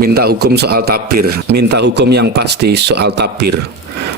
Minta hukum soal tabir, minta hukum yang pasti soal tabir.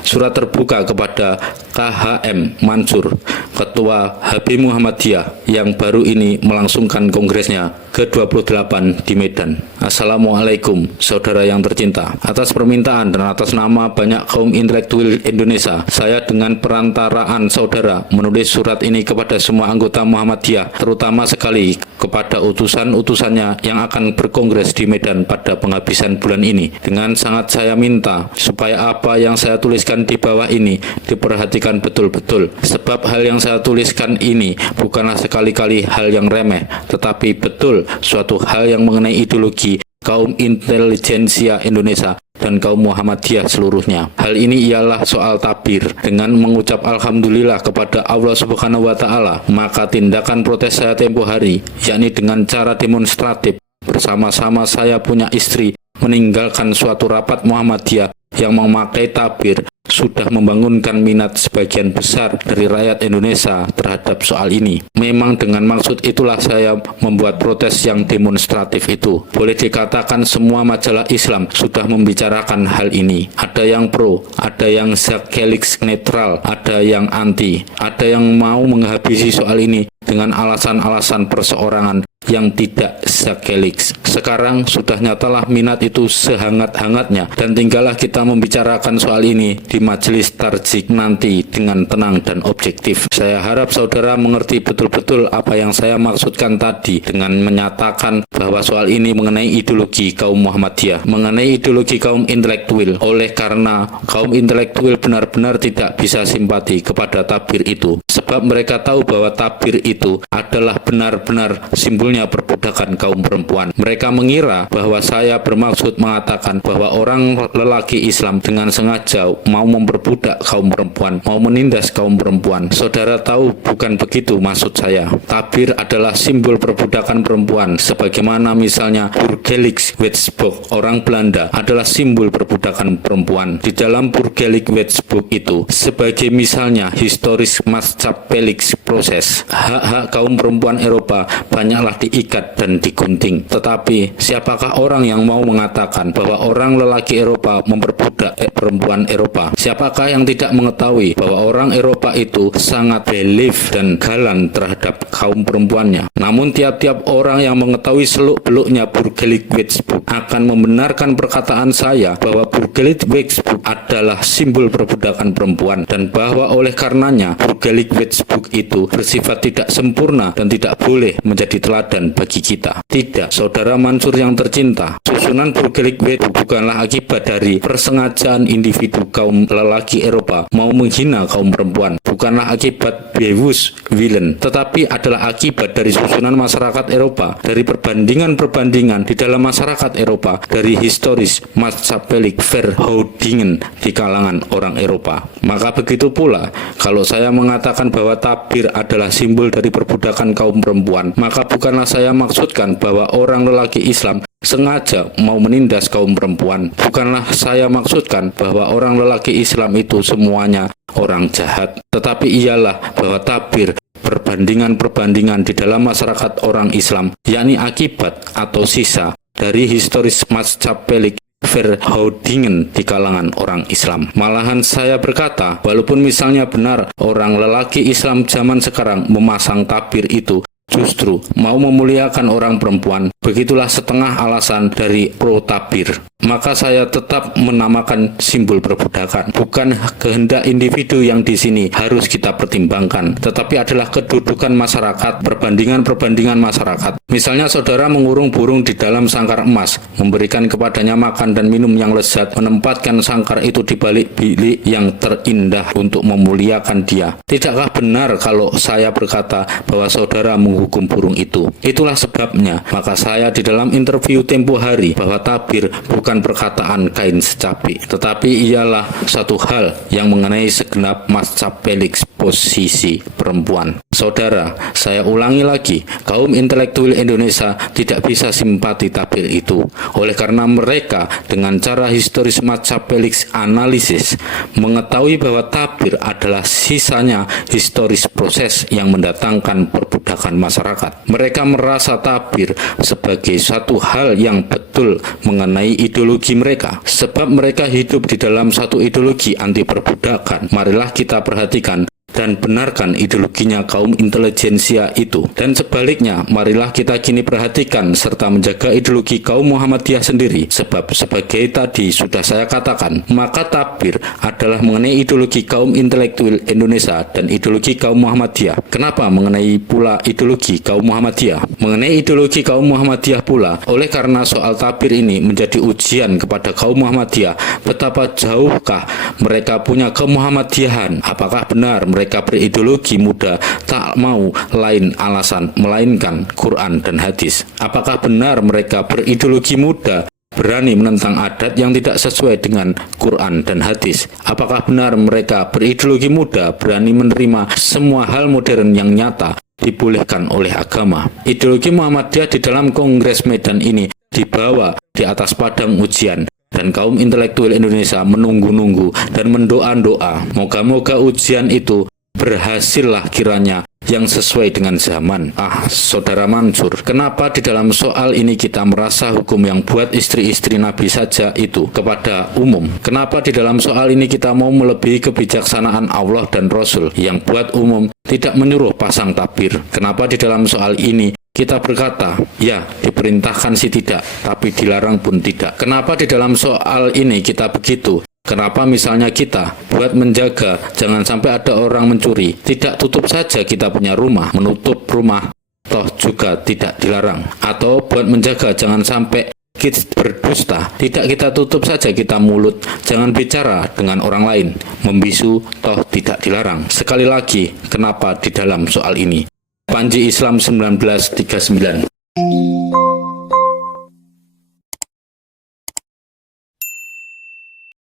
Surat terbuka kepada KHM Mansur, Ketua HB Muhammadiyah yang baru ini melangsungkan kongresnya ke-28 di Medan. Assalamualaikum saudara yang tercinta. Atas permintaan dan atas nama banyak kaum intelektual Indonesia, saya dengan perantaraan saudara menulis surat ini kepada semua anggota Muhammadiyah, terutama sekali kepada utusan-utusannya yang akan berkongres di Medan pada penghabisan bulan ini. Dengan sangat saya minta supaya apa yang saya tuliskan di bawah ini diperhatikan betul-betul, sebab hal yang saya tuliskan ini bukanlah sekali-kali hal yang remeh, tetapi betul suatu hal yang mengenai ideologi kaum intelijensia Indonesia dan kaum Muhammadiyah seluruhnya. Hal ini ialah soal tabir. Dengan mengucap alhamdulillah kepada Allah Subhanahu wa taala, maka tindakan protes saya tempo hari, yakni dengan cara demonstratif bersama-sama saya punya istri meninggalkan suatu rapat Muhammadiyah yang memakai tabir, sudah membangunkan minat sebagian besar dari rakyat Indonesia terhadap soal ini. Memang dengan maksud itulah saya membuat protes yang demonstratif itu. Boleh dikatakan semua majalah Islam sudah membicarakan hal ini. Ada yang pro, ada yang sekeliks netral, ada yang anti, ada yang mau menghabisi soal ini dengan alasan-alasan perseorangan yang tidak sekeliks. Sekarang sudah nyatalah minat itu sehangat-hangatnya, dan tinggallah kita membicarakan soal ini di majelis tarjik nanti dengan tenang dan objektif. Saya harap saudara mengerti betul-betul apa yang saya maksudkan tadi dengan menyatakan bahwa soal ini mengenai ideologi kaum Muhammadiyah, mengenai ideologi kaum intelektual. Oleh karena kaum intelektual benar-benar tidak bisa simpati kepada tabir itu, sebab mereka tahu bahwa tabir itu adalah benar-benar simbolnya perbudakan kaum perempuan. Mereka mengira bahwa saya bermaksud mengatakan bahwa orang lelaki Islam dengan sengaja mau memperbudak kaum perempuan, mau menindas kaum perempuan. Saudara tahu bukan begitu maksud saya. Tabir adalah simbol perbudakan perempuan, sebagaimana misalnya Burgerlijk Wetsboek orang Belanda adalah simbol perbudakan perempuan. Di dalam Burgerlijk Wetsboek itu, sebagai misalnya historis Maatschappelijk proses, hak-hak kaum perempuan Eropa banyaklah diikat dan digunting. Tetapi siapakah orang yang mau mengatakan bahwa orang lelaki Eropa memperbudak perempuan Eropa? Siapakah yang tidak mengetahui bahwa orang Eropa itu sangat belief dan galang terhadap kaum perempuannya? Namun tiap-tiap orang yang mengetahui seluk-beluknya Burgerlijk Wetsboek akan membenarkan perkataan saya bahwa Burgerlijk Wetsboek adalah simbol perbudakan perempuan, dan bahwa oleh karenanya Burgerlijk Wetsboek itu bersifat tidak sempurna dan tidak boleh menjadi teladan bagi kita. Tidak, saudara Mansur yang tercinta, susunan Burgerlijk Wetsboek bukanlah akibat dari persengajaan individu kaum lelaki Eropa mau menghina kaum perempuan, bukanlah akibat Bewusstwillen, tetapi adalah akibat dari susunan masyarakat Eropa, dari perbandingan-perbandingan di dalam masyarakat Eropa, dari historis Maatschappelijk verhoudingen di kalangan orang Eropa. Maka begitu pula, kalau saya mengatakan bahwa tabir adalah simbol dari perbudakan kaum perempuan, maka bukanlah saya maksudkan bahwa orang lelaki Islam sengaja mau menindas kaum perempuan. Bukanlah saya maksudkan bahwa orang lelaki Islam itu semuanya orang jahat, tetapi ialah bahwa tabir perbandingan-perbandingan di dalam masyarakat orang Islam, yakni akibat atau sisa dari historis Maatschappelijk verhoudingen di kalangan orang Islam. Malahan saya berkata, walaupun misalnya benar orang lelaki Islam zaman sekarang memasang tabir itu justru mau memuliakan orang perempuan, begitulah setengah alasan dari pro tabir. Maka saya tetap menamakan simbol perbudakan. Bukan kehendak individu yang di sini harus kita pertimbangkan, tetapi adalah kedudukan masyarakat, perbandingan-perbandingan masyarakat. Misalnya saudara mengurung burung di dalam sangkar emas, memberikan kepadanya makan dan minum yang lezat, menempatkan sangkar itu di balik bilik yang terindah untuk memuliakan dia. Tidakkah benar kalau saya berkata bahwa saudara menghukum burung itu? Itulah sebabnya, maka saya saya di dalam interview Tempo Hari bahwa tabir bukan perkataan kain secapik, tetapi ialah satu hal yang mengenai segenap mazhab Felix posisi perempuan. Saudara, saya ulangi lagi, kaum intelektual Indonesia tidak bisa simpati tabir itu. Oleh karena mereka dengan cara historis mazhab Felix analisis mengetahui bahwa tabir adalah sisanya historis proses yang mendatangkan perbudakan masyarakat. Mereka merasa tabir sebagai satu hal yang betul mengenai ideologi mereka. Sebab mereka hidup di dalam satu ideologi anti perbudakan. Marilah kita perhatikan dan benarkan ideologinya kaum intelijensia itu. Dan sebaliknya, marilah kita kini perhatikan serta menjaga ideologi kaum Muhammadiyah sendiri. Sebab sebagai tadi sudah saya katakan, maka tabir adalah mengenai ideologi kaum intelektual Indonesia dan ideologi kaum Muhammadiyah. Kenapa mengenai pula ideologi kaum Muhammadiyah? Mengenai ideologi kaum Muhammadiyah pula, oleh karena soal tabir ini menjadi ujian kepada kaum Muhammadiyah, betapa jauhkah mereka punya kemuhammadiyahan. Apakah benar mereka berideologi muda tak mau lain alasan melainkan Quran dan hadis? Apakah benar mereka berideologi muda berani menentang adat yang tidak sesuai dengan Quran dan hadis? Apakah benar mereka berideologi muda berani menerima semua hal modern yang nyata dibolehkan oleh agama? Ideologi Muhammadiyah di dalam Kongres Medan ini dibawa di atas padang ujian, dan kaum intelektual Indonesia menunggu-nunggu dan mendoa-doa. Moga-moga ujian itu berhasillah kiranya yang sesuai dengan zaman. Saudara Mansur, kenapa di dalam soal ini kita merasa hukum yang buat istri-istri Nabi saja itu kepada umum? Kenapa di dalam soal ini kita mau melebihi kebijaksanaan Allah dan Rasul yang buat umum tidak menyuruh pasang tabir? Kenapa di dalam soal ini kita berkata, ya diperintahkan sih tidak, tapi dilarang pun tidak? Kenapa di dalam soal ini kita begitu? Kenapa misalnya kita buat menjaga jangan sampai ada orang mencuri, tidak tutup saja kita punya rumah, menutup rumah toh juga tidak dilarang? Atau buat menjaga jangan sampai kita berdusta, tidak kita tutup saja kita mulut, jangan bicara dengan orang lain, membisu toh tidak dilarang? Sekali lagi, kenapa di dalam soal ini? Panji Islam 1939.